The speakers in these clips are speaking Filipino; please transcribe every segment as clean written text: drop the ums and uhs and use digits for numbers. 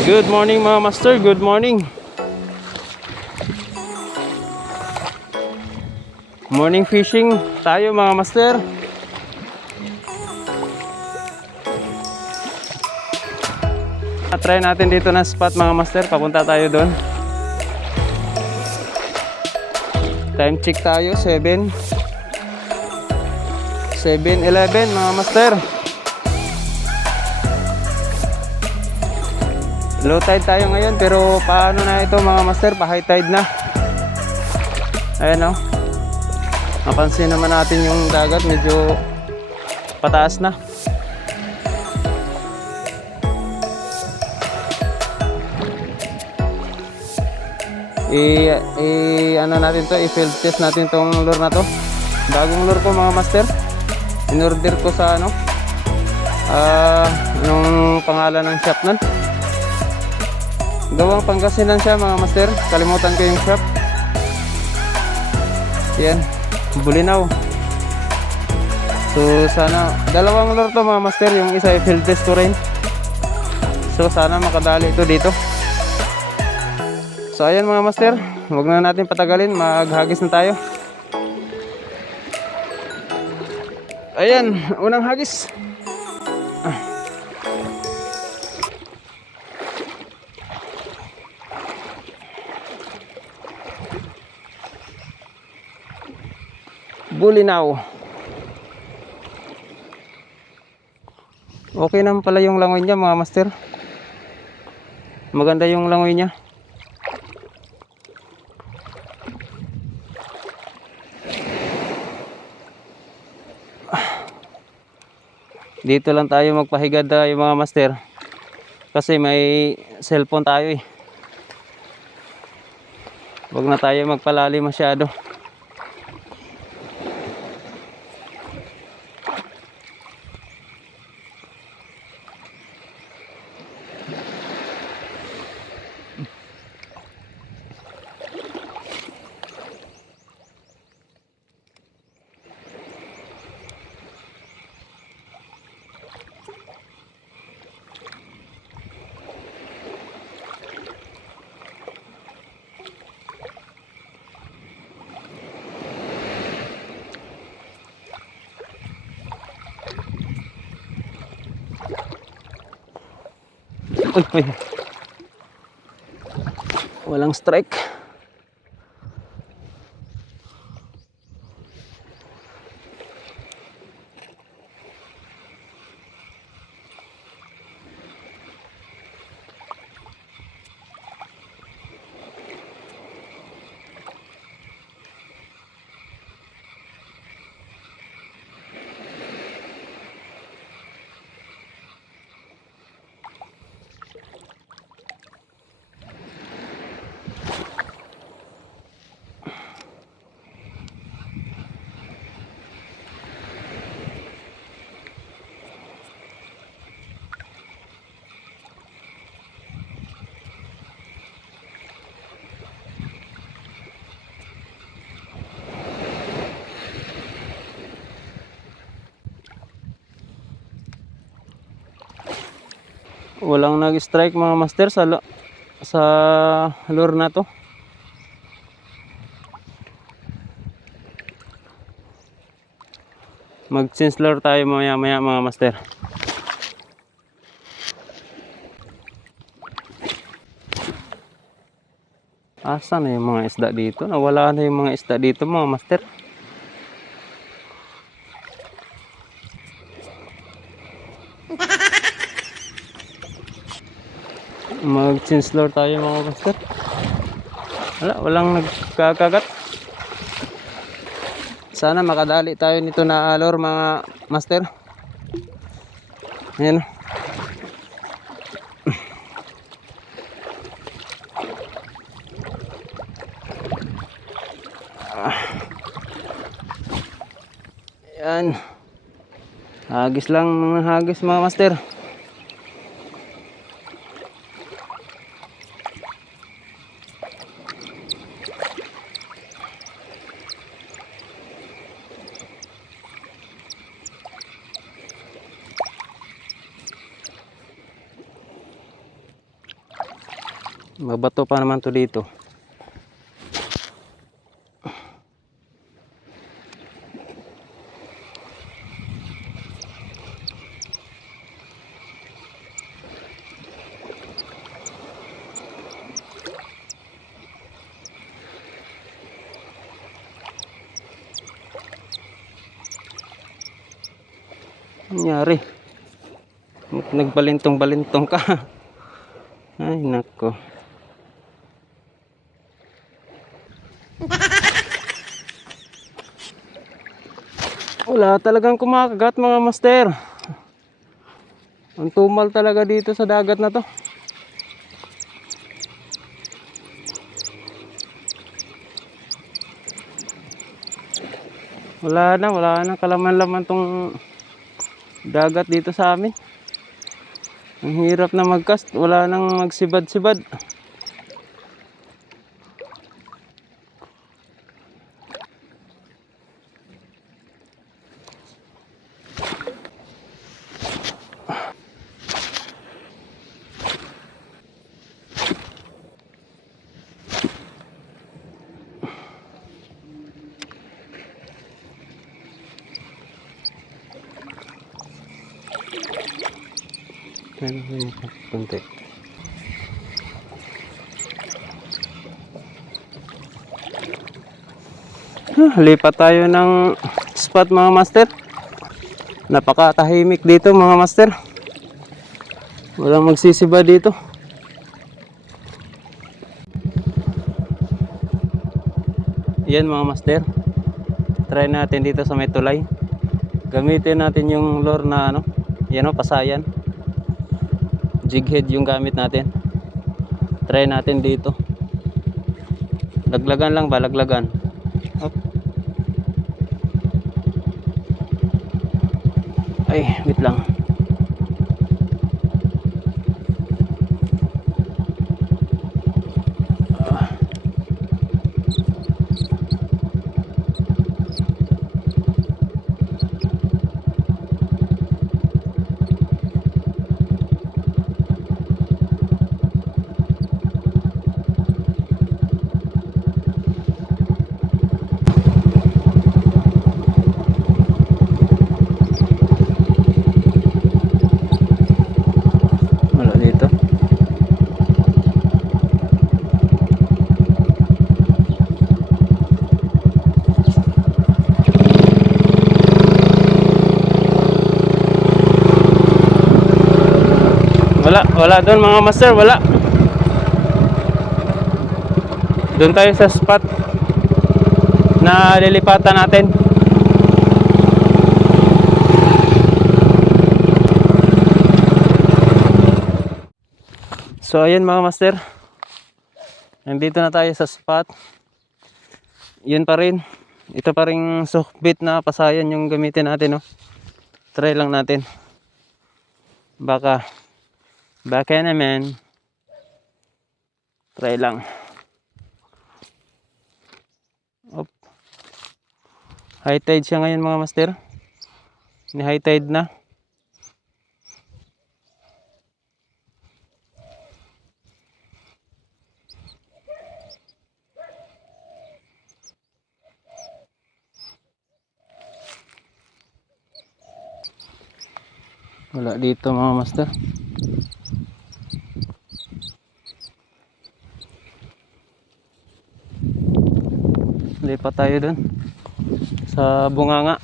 Good morning mga master, good morning. Morning fishing tayo mga master. Try natin dito na spot mga master, papunta tayo doon. Time check tayo, 7:11 mga master. Low tide tayo ngayon, pero paano na ito mga master, pa high tide na. Ayan o, napansin naman natin yung dagat medyo pataas na. Ano natin to, i-field test natin tong lure na to. Bagong lure ko mga master, in-order ko sa ano, anong pangalan ng shop nun, gawang Pangasinan siya mga master, kalimutan ko yung shop. Yan, Bulinaw. So sana, dalawang lure to mga master, yung isa i-field test ko rin. So sana makadali ito dito. So ayan mga master, huwag na natin patagalin, maghagis na tayo. Ayan, unang hagis. Bulinaw. Okay naman pala yung langoy niya mga master. Maganda yung langoy niya. Dito lang tayo magpahigad tayo mga master, kasi may cellphone tayo eh. Huwag na tayo magpalalim masyado. Uy, walang strike. Walang nag-strike mga master sa lure na to. Mag-change lure tayo maya maya mga master. Asa na yung mga isda dito? Nawala na yung mga isda dito mga master. Mag-change lure tayo mga master. Walang nagkakagat. Sana makadali tayo nito na lure mga master. Ayan. Ayan. Hagis lang mga hagis mga master. Mabato pa naman to dito. Nangyari? Nagbalintong-balintong ka. Ay, nako. Wala talagang kumakagat mga master. Ang tumal talaga dito sa dagat na to. Wala na kalaman-laman tong dagat dito sa amin. Ang hirap na mag-cast, wala nang magsibad-sibad. Konti. Lipat tayo ng spot mga master. Napakatahimik dito mga master. Walang magsisiba dito. Yan mga master. Try natin dito sa may tulay. Gamitin natin yung lure na ano, yan o, pasayan. Jig head yung gamit natin. Try natin dito. Laglagan lang ba? Laglagan. Up. Ay, wait lang. Wala doon mga master, wala. Doon tayo sa spot na lilipatan natin. So ayun mga master, nandito na tayo sa spot. Yun pa rin, ito pa rin sukbit na pasayan yung gamitin natin, no? Try lang natin. Baka naman. Try lang. Op. High tide siya ngayon mga master. Ni high tide na. Wala dito mga master. Lipat tayo dun sa bunganga.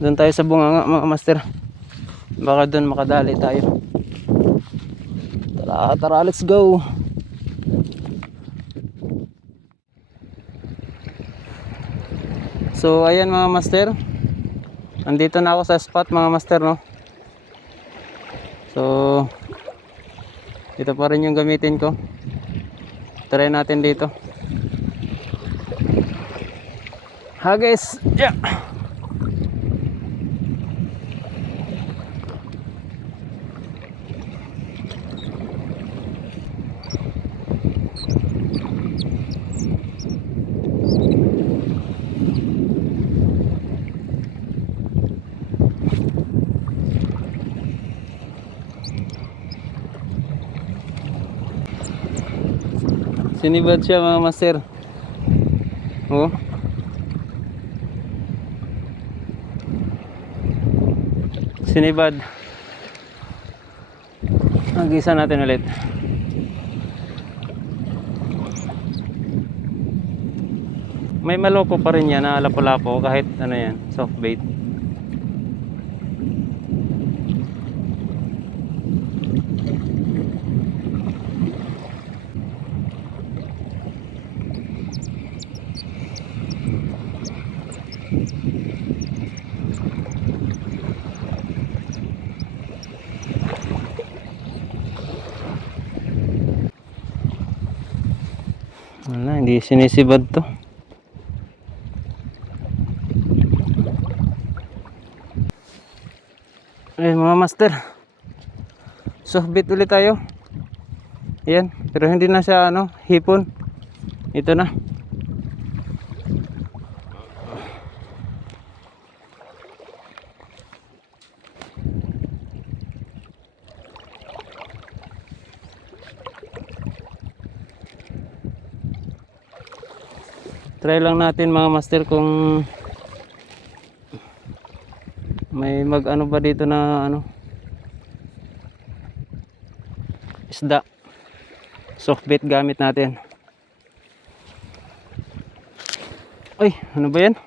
Dun tayo sa bunganga mga master. Baka dun makadali tayo. Tara, let's go. So ayan mga master, nandito na ako sa spot mga master, no. So ito pa rin yung gamitin ko. Try natin dito. Ha guys, yeah. Sinibad siya mga master. Oh. Sinibad. Nag-isa natin ulit. May maloko pa rin yan na lapo-lapo kahit ano yan, soft bait. Wala, hindi sinisibad to. Ayun mga master, soft bait ulit tayo. Ayan, pero hindi na siya ano, hipon. Ito na. Try lang natin mga master kung may mag ano ba dito na ano isda. Soft bait gamit natin. Ay, ano ba yan?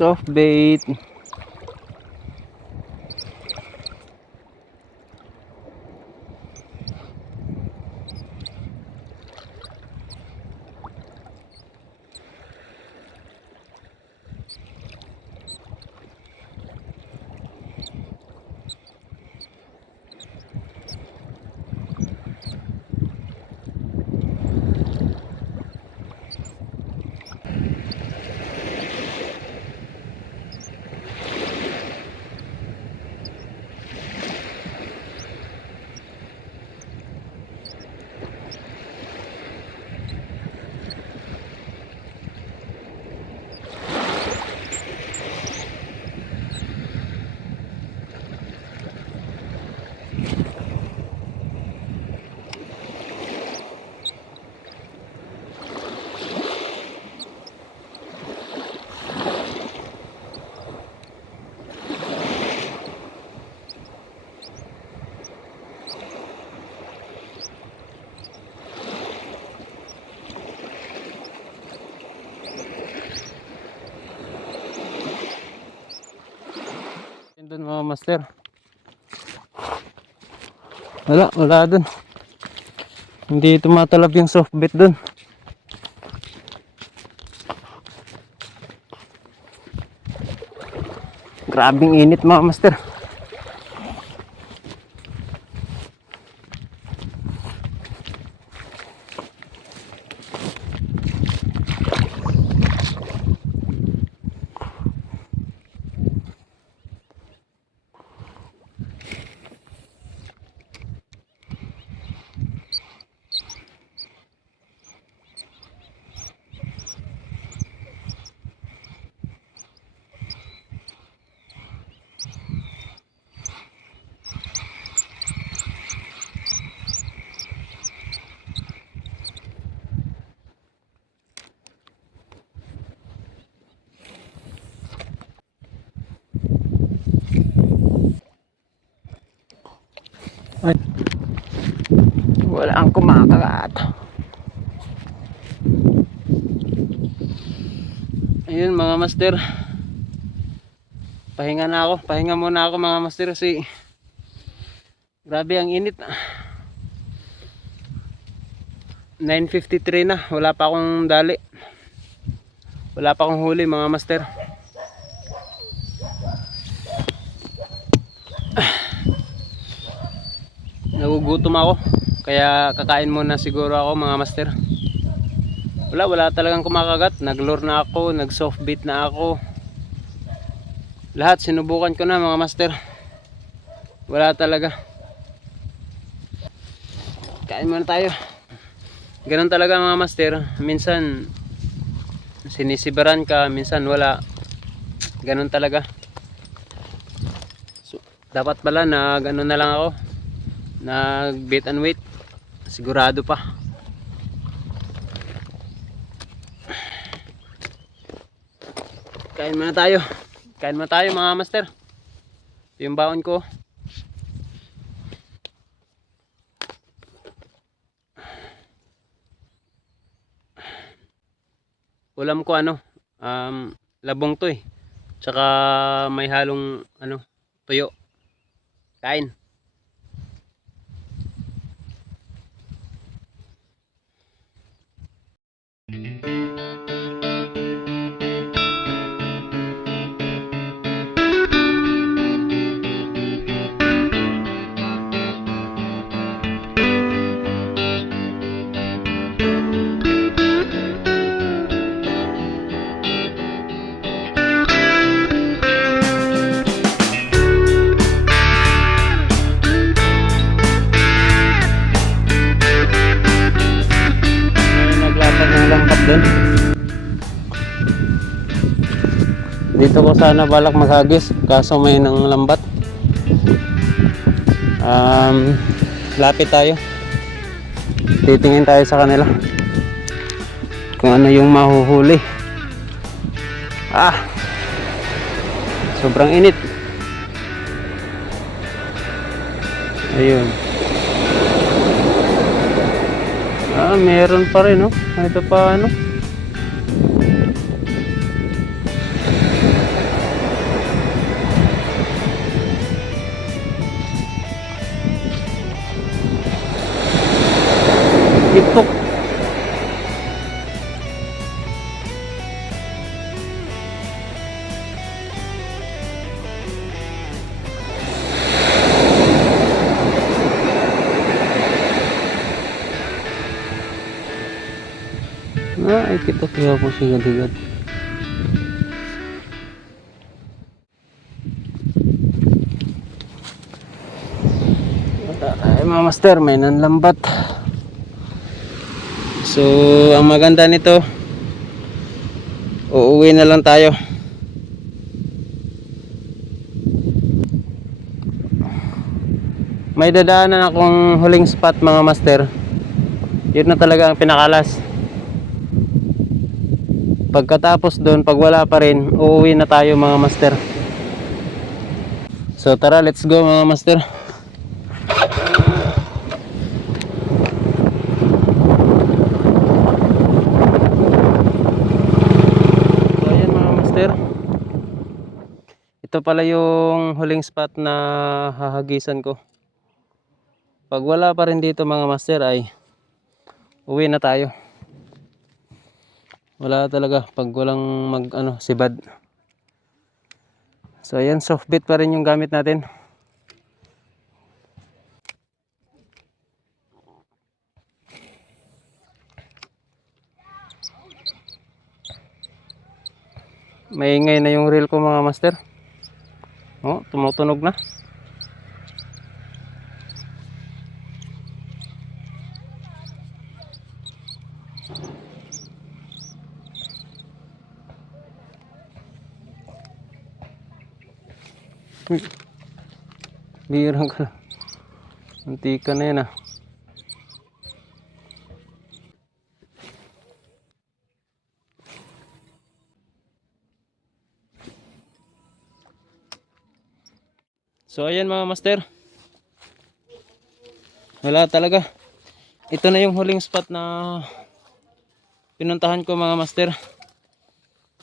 Soft bait. Doon mga master. Wala doon. Hindi tumatalab yung soft bait doon. Grabing init mga master. Ay, wala ang kumakagat. Ayun mga master, pahinga muna ako mga master kasi grabe ang init. 9:53 na, wala pa akong dali, wala pa akong huli mga master. Nagugutom ako. Kaya kakain muna siguro ako mga master. Wala talagang kumakagat. Nag-lure na ako, nag soft bait na ako. Lahat sinubukan ko na mga master. Wala talaga. Kain muna tayo. Ganun talaga mga master. Minsan sinisibaran ka, minsan wala. Ganun talaga. So, dapat pala na ganun na lang ako. Nag bait and wait. Sigurado pa. Kain muna tayo. Kain muna tayo mga master. Ito yung baon ko. Ulam ko ano, labong to eh. Tsaka may halong ano, tuyo. Kain. Naglapag ng langkat doon. Dito ko sana balak maghagis, kaso may nang lambat. Lapit tayo. Titingin tayo sa kanila kung ano yung mahuhuli. Sobrang init. Ayun. Meron pa rin, no? Ito pa, ano? Itok. Ay kitok ya po sigad-sigad. Ay mga master, may nanlambat. So ang maganda nito, uuwi na lang tayo. May dadaanan akong huling spot mga master. Yun na talaga ang pinakalas. Pagkatapos doon, pag wala pa rin, uuwi na tayo mga master. So tara, let's go mga master. So ayan mga master, ito pala yung huling spot na hahagisan ko. Pag wala pa rin dito mga master ay uwi na tayo. Wala talaga pag walang sibad. So ayan, soft bait pa rin yung gamit natin. Maingay na yung reel ko mga master. Oh, tumutunog na. Bihirang ka lang. Antika na yan ah. So ayan mga master, wala talaga. Ito na yung huling spot na pinuntahan ko mga master.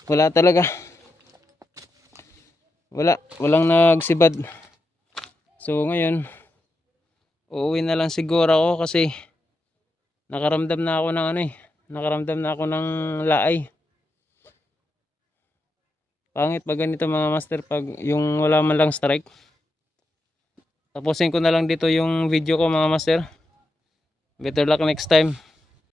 Wala talaga. Walang nagsibad. So ngayon uuwi na lang siguro ako kasi nakaramdam na ako ng nakaramdam na ako ng laay. Pangit pag ganito mga master, pag yung wala man lang strike. Tapusin ko na lang dito yung video ko mga master. Better luck next time.